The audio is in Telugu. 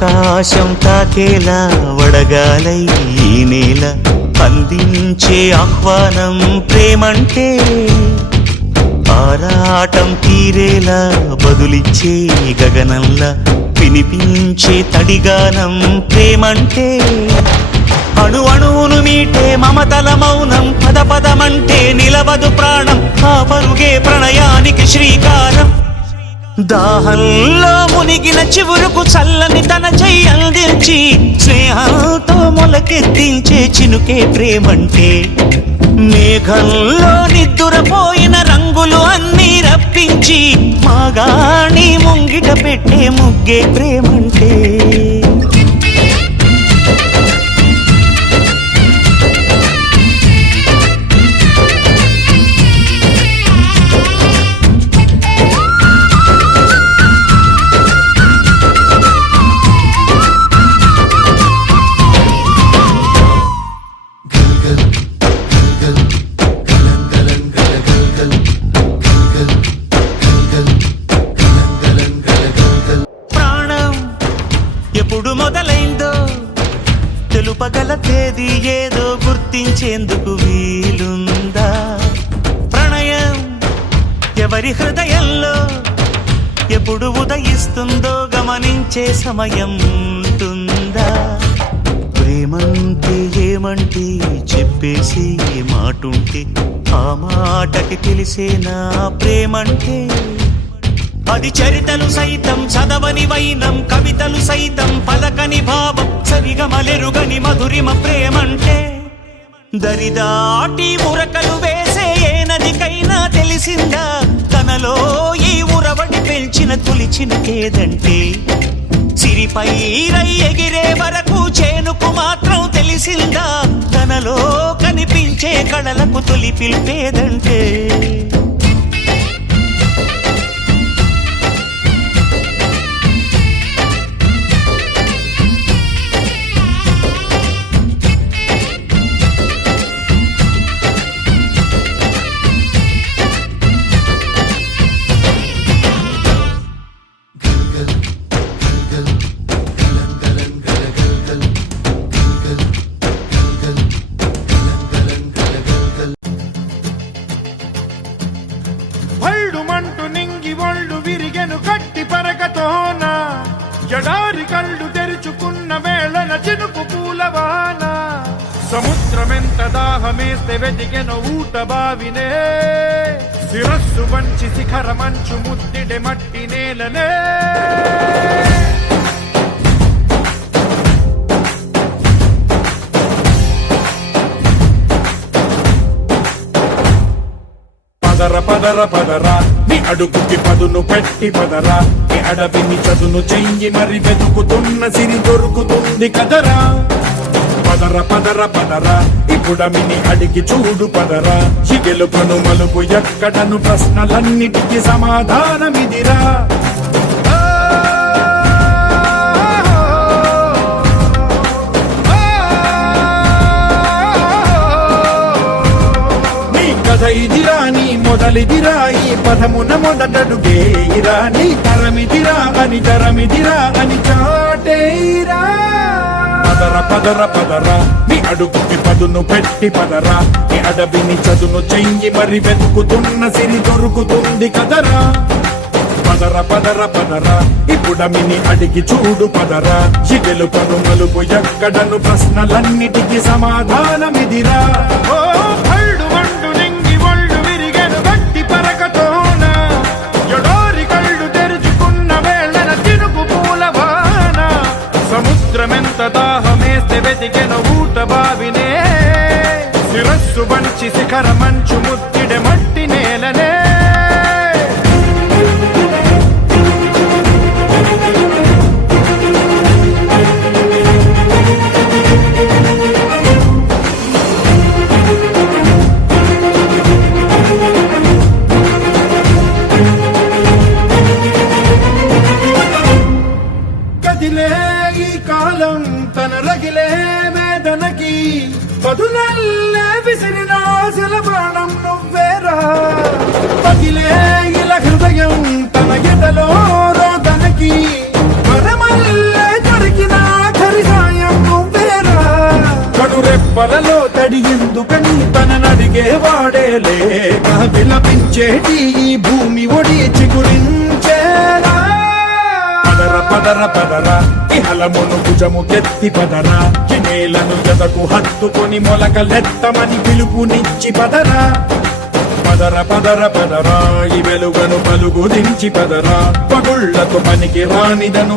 ఆకాశం తాకేలా వడగాలై ఈ నేల అందించే ఆహ్వానం ప్రేమంటే, ఆరాటం తీరేలా బదులిచ్చే గగనంలా వినిపించే తడిగానం ప్రేమంటే, అణు అణువును మీటే మమతల మౌనం పద పదమంటే నిలవదు ప్రాణం, ఆ పరుగే ప్రణయానికి శ్రీకారం. దాహంలో మునిగిన చివురుకు చల్లని తన చెయ్యి అందించి స్నేహంతో మొలకెత్తించే చినుకే ప్రేమంటే, మేఘంలో నిద్దురపోయిన రంగులు అన్నీ రప్పించి మాగాణి ముంగిట పెట్టే ముగ్గే ప్రేమంటే. ఎప్పుడు మొదలైందో తెలుపగల తేదీ ఏదో గుర్తించేందుకు వీలుందా? ప్రణయం ఎవరి హృదయంలో ఎప్పుడు ఉదయిస్తుందో గమనించే సమయం ఉంటుందా? ప్రేమంటే ఏమంటే చెప్పేసి మాటుంటే ఆ మాటకి తెలిసేనా ప్రేమంటే? అది చరితలు సైతం చదవని వైనం, కవితలు సైతం పలకని భావం, సరిగమలెరుగని మధురిమ ప్రేమంటే. దరిదాటి ఉరకలు వేసే ఏ నదికైనా తెలిసిందా తనలో ఈ ఉరవడి పెంచిన తొలిచిన కేదంటే? సిరిపై రై ఎగిరే వరకు చేనుకు మాత్రం తెలిసిందా తనలో కనిపించే కళలకు తొలి పిలిపేదంటే? మంటు నింగి ఒళ్ళు విరిగెను గట్టి పరగతోన, ఎడారి కళ్ళు తెరుచుకున్న వేళన చినుకు పూలవాన. సముద్రమెంత దాహమేస్తే వెతికెను ఊట బావినే, శిరస్సు వంచి శిఖర మంచు ముద్దిడె మట్టి నేలనే. పదర పదర పదరా నీ అడుగుకి పదును పెట్టి పదరా, నీ అడవిని చదును చెయ్యి మరి వెతుకుతున్న సిరి దొరుకుతుంది కదరా. పదర పదర పదరా ఇప్పుడమిని అడిగి చూడు పదరా, గెలుపను మలుపు ఎక్కడను ప్రశ్నలన్నిటికీ సమాధానమిదిరా. ఇదిరా నీ మొదలిదిరా ఈ పదమున మొదటడుగేయిరా, నీ తరమిదిరా అని తరమిదిరా అని చాటేయిరా. పదర పదర పదరా నీ అడుగుకి పదును పెట్టి పదరా, నీ అడవిని చదును చెయ్యి మరి వెతుకుతున్న సిరి దొరుకుతుంది కదరా. పదర పదర పదరా ఇప్పుడమిని అడిగి చూడు పదరా, గెలుపను మలుపు ఎక్కడను ప్రశ్నలన్నిటికీ సమాధానమిదిరా. సముద్రమెంత దాహమేస్తే వెతికెను ఊట బావినే, శిరస్సు వంచి శిఖర మంచు ముద్దిడె మట్టి నేలనే. కాలం తన రగిలే వేదనకి పదునల్లే విసిరిన ఆశల ప్రాణం నువ్వే. రెప్పలలో తడి ఎందుకని తననడిగేవాడే లేక విలపించేటి ఈ భూమి ఒడి చిగురించేరా పదర పదర పదర ఇహలమును భుజము కెత్తి పదర ఈ నేలను ఎదకు హత్తుకొని మొలకలెత్తమని పిలుపునిచ్చి పదరా పదర పదర పదరా ఈ వెలుగను పలుగు దించి పదరా పగుళ్లకు పనికి రానిదను